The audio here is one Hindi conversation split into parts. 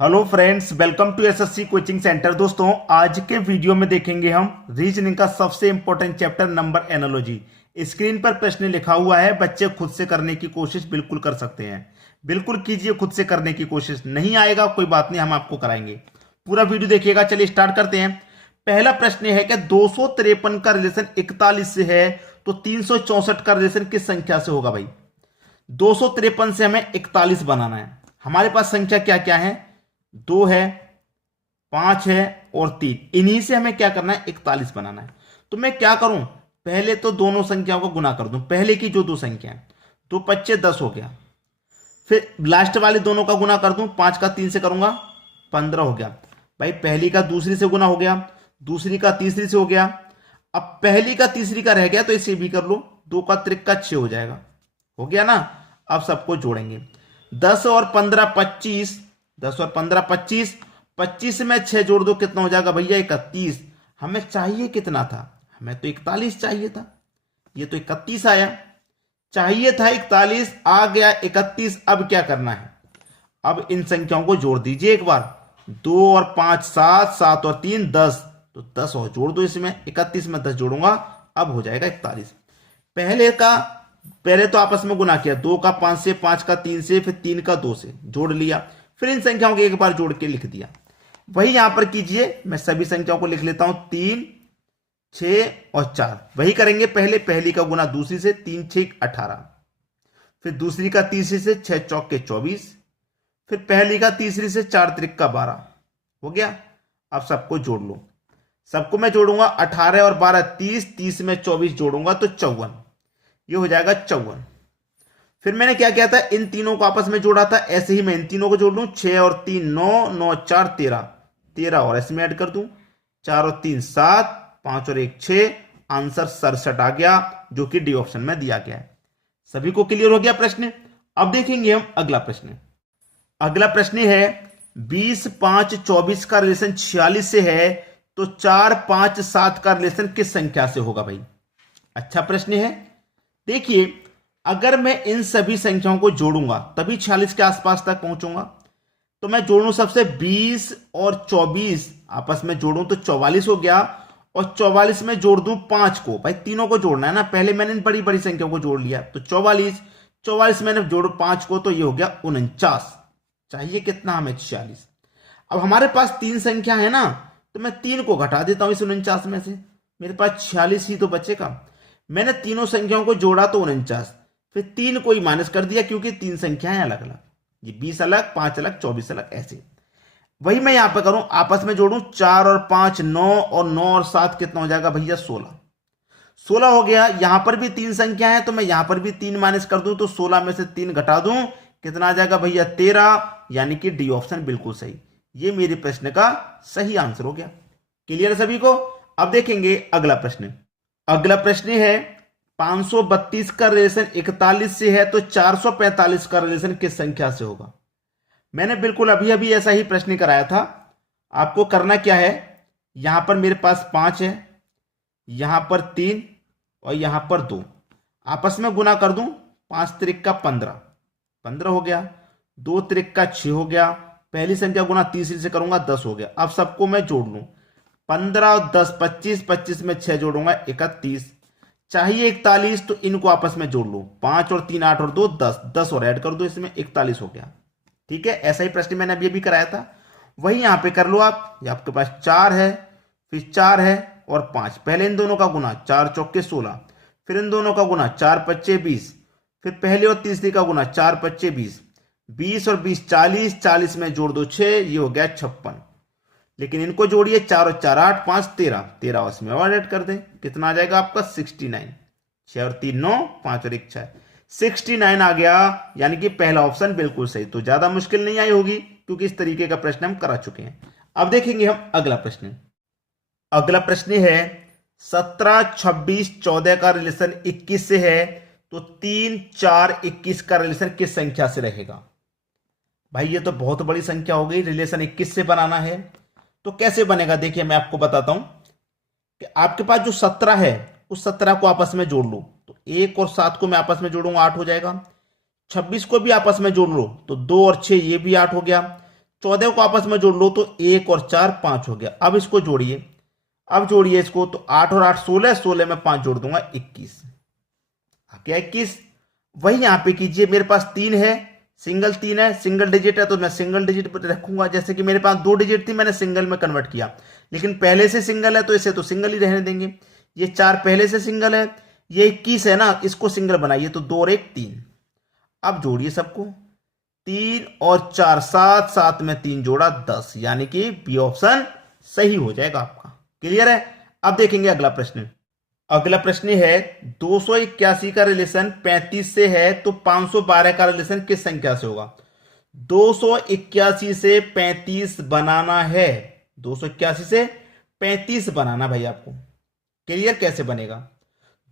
Hello friends, welcome to SSC coaching centre. दोस्तों, आज के वीडियो में देखेंगे हम रीजनिंग का सबसे important chapter number analogy. Screen पर प्रश्न लिखा हुआ है, बच्चे खुद से करने की कोशिश बिल्कुल कर सकते हैं। बिल्कुल कीजिए खुद से करने की कोशिश। नहीं आएगा कोई बात नहीं, हम आपको कराएंगे। पूरा वीडियो देखिएगा। चलिए स्टार्ट करते हैं। पहला प्रश्न है कि 253 का रिलेशन 41 से है तो 364 का रिलेशन किस संख्या से होगा? भाई 253 से हमें 41 बनाना है। हमारे पास संख्या क्या क्या है? 2 है, 5 है और 3। इन्हीं से हमें क्या करना है? 41 बनाना है। तो मैं क्या करूं? पहले तो दोनों संख्याओं को गुना कर दूं। पहले की जो दो संख्या है, 2 25 10 हो गया। फिर लास्ट वाले दोनों का गुना कर दूं। 5 का 3 से करूंगा 15 हो गया। भाई पहली का दूसरी से गुना हो गया, दूसरी का तीसरी से हो गया। अब पहली का तीसरी का रह गया तो इसे भी कर लो। 2 का त्रिक का 6 हो जाएगा। हो गया ना? अब सबको जोड़ेंगे। 10 और 15 25, 10 और 15 25, 25 में 6 जोड़ दो, कितना हो जाएगा भैया? 31। हमें चाहिए कितना था? हमें तो 41 चाहिए था। ये तो 31 आया। चाहिए था 41, आ गया 31। अब क्या करना है? अब इन संख्याओं को जोड़ दीजिए एक बार। 2 और 5 7, 7 और 3 10, तो 10 और जोड़ दो इसमें। 31 में 10 जोड़ूंगा, अब हो जाएगा 41। पहले तो आपस में गुना किया। 2 का 5 से, 5 का 3 से, फिर 3 का 2 से जोड़ लिया। फिर इन संख्याओं को एक बार जोड़ के लिख दिया। वही यहां पर कीजिए। मैं सभी संख्याओं को लिख लेता हूं। 3 6 और 4 वही करेंगे। पहली का गुना दूसरी से, 3 6 18। फिर दूसरी का तीसरी से, 6 चौके 24। फिर पहली का तीसरी से, 4 त्रिक का 12। हो गया। अब सबको जोड़ लो। सबको मैं जोड़ूंगा। 18 और 12 30, 30 में 24 जोड़ूंगा तो 54। ये हो जाएगा 54। फिर मैंने क्या किया था? इन तीनों को आपस में जोड़ा था। ऐसे ही मैं इन तीनों को जोड़ लूं। 6 और 3 9, 9 4 13, 13 और इसमें ऐड कर दूं। 4 और 3 7, 5 और 1 6। आंसर 67 आ गया, जो कि डी ऑप्शन में दिया गया है। सभी को क्लियर हो गया प्रश्न? अब देखेंगे हम अगला प्रश्न। अगला प्रश्न है 20 5 24 का रिलेशन 46 से है तो 4 5 7 का रिलेशन किस संख्या से होगा? भाई अच्छा प्रश्न है। देखिए, अगर मैं इन सभी संख्याओं को जोड़ूंगा तभी 46 के आसपास तक पहुंचूंगा। तो मैं जोड़ूं सबसे 20 और 24 आपस में जोड़ूं तो 44 हो गया। और 44 में जोड़ दूं 5 को। भाई तीनों को जोड़ना है ना। पहले मैंने इन बड़ी बड़ी संख्याओं को जोड़ लिया तो 44 मैंने जोड़ 5 को तो ये हो गया 49। चाहिए कितना हमें? 46। अब हमारे पास 3 संख्या है ना, तो मैं 3 को घटा देता हूं इस 49 में से। मेरे पास 46 ही तो बचेगा। मैंने तीनों संख्याओं को जोड़ा तो 49। फिर 3 को ही माइनस कर दिया, क्योंकि 3 संख्याएं अलग अलग। ये 20 अलग, 5 अलग, 24 अलग, ऐसे। वही मैं यहां पर करूं, आपस में जोड़ूं। 4 और 5 9, और 9 और 7 कितना हो जाएगा भैया? 16। 16 हो गया। यहां पर भी 3 संख्या है तो मैं यहां पर भी 3 माइनस कर दूं तो 16 में से 3 घटा दूं, कितना आ जाएगा भैया? 13। यानी कि डी ऑप्शन बिल्कुल सही। ये मेरे प्रश्न का सही आंसर हो गया। क्लियर है सभी को? अब देखेंगे अगला प्रश्न। अगला प्रश्न है 532 का रिलेशन 41 से है तो 445 का रिलेशन किस संख्या से होगा? मैंने बिल्कुल अभी अभी ऐसा ही प्रश्न कराया था। आपको करना क्या है? यहां पर मेरे पास 5 है, यहां पर 3 और यहां पर 2। आपस में गुना कर दूं। 5 त्रिक का 15, 15 हो गया। 2 त्रिक का 6 हो गया। पहली संख्या गुना तीसरी से करूंगा 10 हो गया। अब सबको मैं जोड़ लूं। 15 और 10 25, 25 में 6 जोड़ूंगा 31। चाहिए 41, तो इनको आपस में जोड़ लो। 5 और 3 8 और 2 10, 10 और ऐड कर दो इसमें, 41 हो गया। ठीक है। ऐसा ही प्रश्न मैंने अभी अभी कराया था, वही यहां पे कर लो आप। ये आपके पास 4 है, फिर 4 है और 5। पहले इन दोनों का गुना, 4 चौके 16। फिर इन दोनों का गुना, 4 25 20। फिर पहले और तीसरी का गुना, 4 25 20। 20 और 20 40, 40 में जोड़ दो 6, ये हो गया 56। लेकिन इनको जोड़िए। 4 और 4 8, 5 13, 13 उसमें और ऐड कर दें, कितना आ जाएगा आपका? 69। 6 और 3 9, 5 और 1 6, 69 आ गया। यानी कि पहला ऑप्शन बिल्कुल सही। तो ज्यादा मुश्किल नहीं आई होगी, क्योंकि इस तरीके का प्रश्न हम करा चुके हैं। अब देखेंगे हम अगला प्रश्न। अगला प्रश्न है 17 26 14 का रिलेशन 21 से है तो 3 4 21 का रिलेशन किस संख्या से रहेगा? भाई ये तो बहुत बड़ी संख्या हो गई। रिलेशन 21 से बनाना है तो कैसे बनेगा? देखिए मैं आपको बताता हूं कि आपके पास जो 17 है, उस 17 को आपस में जोड़ लो तो 1 और 7 को मैं आपस में जोड़ूंगा 8 हो जाएगा। 26 को भी आपस में जोड़ लो तो 2 और 6 ये भी 8 हो गया। 14 को आपस में जोड़ लो तो 1 और 4 5 हो गया। अब इसको जोड़िए, अब जोड़िए इसको, तो 8 और 8 16, 16 में 5 जोड़ दूंगा 21, आ गया 21। वही यहां पे कीजिए, मेरे पास 3 है, सिंगल 3 है, सिंगल डिजिट है तो मैं सिंगल डिजिट पर रखूंगा। जैसे कि मेरे पास 2 डिजिट थी, मैंने सिंगल में कन्वर्ट किया, लेकिन पहले से सिंगल है तो इसे तो सिंगल ही रहने देंगे। ये 4 पहले से सिंगल है, ये 21 है ना, इसको सिंगल बनाइए तो 2 और 1 3। अब जोड़िए सबको, 3 और 4 7, 7 में 3 जोड़ा 10, यानी कि बी ऑप्शन सही हो जाएगा आपका। क्लियर है। अब देखेंगे अगला प्रश्न। अगला प्रश्न है 281 का रिलेशन 35 से है तो 512 का रिलेशन किस संख्या से होगा। 281 से 35 बनाना है, 281 से 35 बनाना भाई आपको। क्लियर, कैसे बनेगा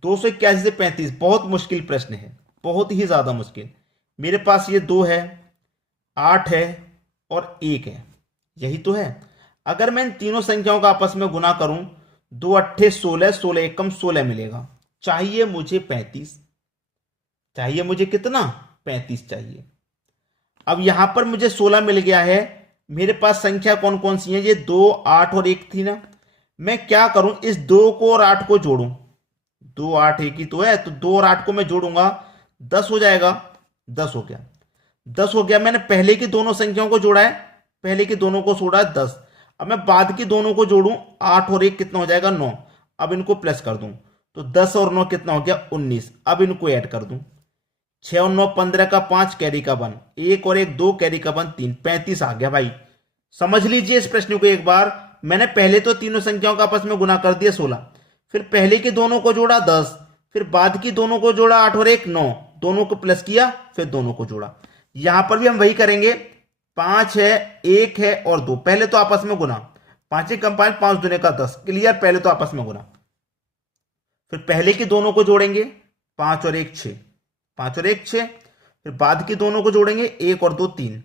281 से 35? बहुत मुश्किल प्रश्न है, बहुत ही ज्यादा मुश्किल। मेरे पास ये 2 है, 8 है और 1 है, यही तो है। अगर मैं इन तीनों संख्याओं का आपस में गुना करूं, 2 अट्ठे 16, 16 एकम 16 मिलेगा। चाहिए मुझे 35, चाहिए मुझे कितना, 35 चाहिए। अब यहां पर मुझे 16 मिल गया है। मेरे पास संख्या कौन कौन सी है, ये 2 8 और 1 थी ना। मैं क्या करूं, इस 2 को और 8 को जोड़ूं। 2 8 1 ही तो है, तो 2 और 8 को मैं जोड़ूंगा, 10 हो जाएगा। 10 हो गया, 10 हो गया। मैंने पहले की दोनों संख्याओं को जोड़ा है, पहले की दोनों को जोड़ा है 10। अब मैं बाद की दोनों को जोड़ूं, 8 और 1 कितना हो जाएगा, 9। अब इनको प्लस कर दूं तो 10 और 9 कितना हो गया, 19। अब इनको ऐड कर दूं, 6 और 9 15 का 5 कैरी का 1, 1 और 1 2 कैरी का 1 3, 35 आ गया भाई। समझ लीजिए इस प्रश्न को एक बार। मैंने पहले तो तीनों संख्याओं का आपस में गुना कर दिया 16, फिर पहले की दोनों को जोड़ा 10, फिर बाद की दोनों को जोड़ा 8 और 1 9, दोनों को प्लस किया, फिर दोनों को जोड़ा। यहां पर भी हम वही करेंगे, 5 है, 1 है और 2, पहले तो आपस में गुना, 5 एक कम 5, 5 दूने का 10। क्लियर, पहले तो आपस में गुना, फिर पहले की दोनों को जोड़ेंगे, 5 और 1 6, 5 और 1 6, फिर बाद की दोनों को जोड़ेंगे, 1 और 2 3।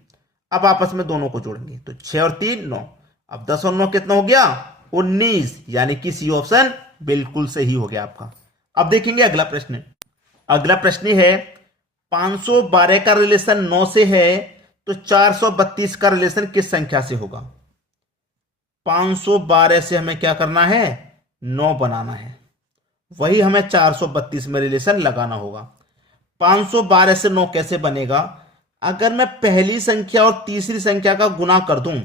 अब आपस में दोनों को जोड़ेंगे तो 6 और 3 9। अब 10 और 9 कितना हो गया, 19, यानी कि सी ऑप्शन बिल्कुल सही हो गया आपका। अब देखेंगे अगला प्रश्न। अगला प्रश्न है 512 का रिलेशन 9 से है तो 432 का रिलेशन किस संख्या से होगा। 512 से हमें क्या करना है, 9 बनाना है, वही हमें 432 में रिलेशन लगाना होगा। 512 से 9 कैसे बनेगा, अगर मैं पहली संख्या और तीसरी संख्या का गुना कर दूं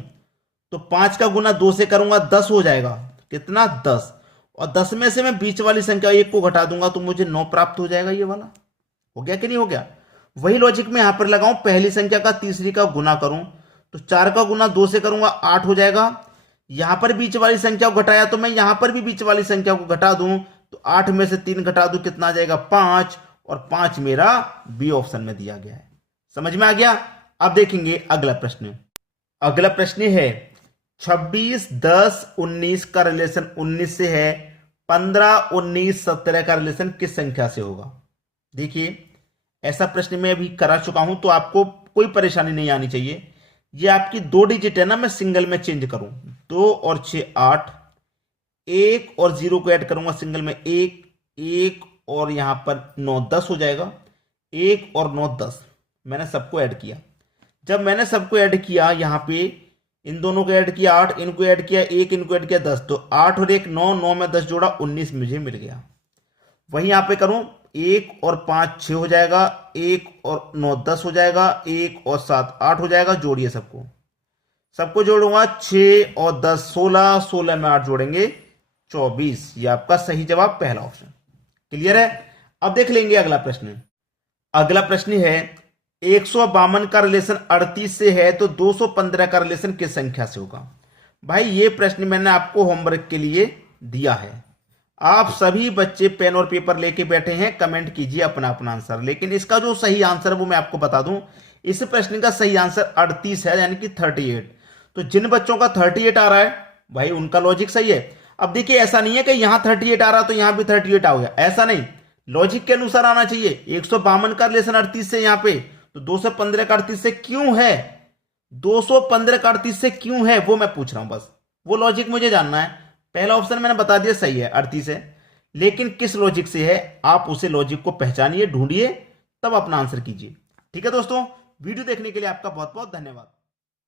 तो 5 का गुना 2 से करूंगा, 10 हो जाएगा। कितना, 10। और 10 में से मैं बीच वाली संख्या 1 को घटा दूंगा तो मुझे 9 प्राप्त हो जाएगा। ये वाला हो गया कि नहीं हो गया। वही लॉजिक में यहां पर लगाऊं, पहली संख्या का तीसरी का गुना करूं तो 4 का गुना 2 से करूंगा, 8 हो जाएगा। यहां पर बीच वाली संख्या को घटाया तो मैं यहां पर भी बीच वाली संख्या को घटा दूं तो 8 में से 3 घटा दूं, कितना आ जाएगा, 5। और 5 मेरा बी ऑप्शन में दिया गया है। समझ में आ गया। अब देखेंगे अगला प्रश्न। अगला प्रश्न है 26 10 19 का रिलेशन 19 से है, 15 19 17 का रिलेशन किस संख्या से होगा। देखिए ऐसा प्रश्न मैं अभी करा चुका हूं तो आपको कोई परेशानी नहीं आनी चाहिए। ये आपकी 2 डिजिट है ना, मैं सिंगल में चेंज करूं, 2 और 6 8, 1 और 0 को ऐड करूंगा सिंगल में, 1 1 और यहां पर 9 10 हो जाएगा। 1 और 9 10, मैंने सबको ऐड किया। जब मैंने सबको ऐड किया, यहां पे इन दोनों को ऐड किया 8, इनको ऐड किया 1, इनको ऐड किया 10, तो 8 और 1 9, 9 में 10 जोड़ा 19 मुझे मिल गया। वही यहां पे करूं, 1 और 5 6 हो जाएगा, 1 और 9 10 हो जाएगा, 1 और 7 8 हो जाएगा। जोड़िए सबको, सबको जोड़ूंगा, 6 और 10 16, 16 में 8 जोड़ेंगे 24। ये आपका सही जवाब पहला ऑप्शन। क्लियर है। अब देख लेंगे अगला प्रश्न। अगला प्रश्न है 152 का रिलेशन 38 से है तो 215 का रिलेशन किस संख्या से होगा। भाई ये प्रश्न मैंने आपको होमवर्क के लिए दिया है। आप सभी बच्चे पेन और पेपर लेके बैठे हैं, कमेंट कीजिए अपना अपना आंसर। लेकिन इसका जो सही आंसर है वो मैं आपको बता दूं, इस प्रश्न का सही आंसर 38 है, यानी कि 38। तो जिन बच्चों का 38 आ रहा है भाई उनका लॉजिक सही है। अब देखिए ऐसा नहीं है कि यहां 38 आ रहा तो यहां भी 38 आ गया, ऐसा नहीं, लॉजिक के अनुसार आना चाहिए। 152 का रिलेशन 38 से यहां पे, तो 215 का 38 से क्यों है, 215 का 38 से क्यों है वो मैं पूछ रहा हूं, बस वो लॉजिक मुझे जानना है। पहला ऑप्शन मैंने बता दिया सही है 38 है, लेकिन किस लॉजिक से है आप उसे लॉजिक को पहचानिए, ढूंढिए, तब अपना आंसर कीजिए। ठीक है दोस्तों, वीडियो देखने के लिए आपका बहुत बहुत धन्यवाद।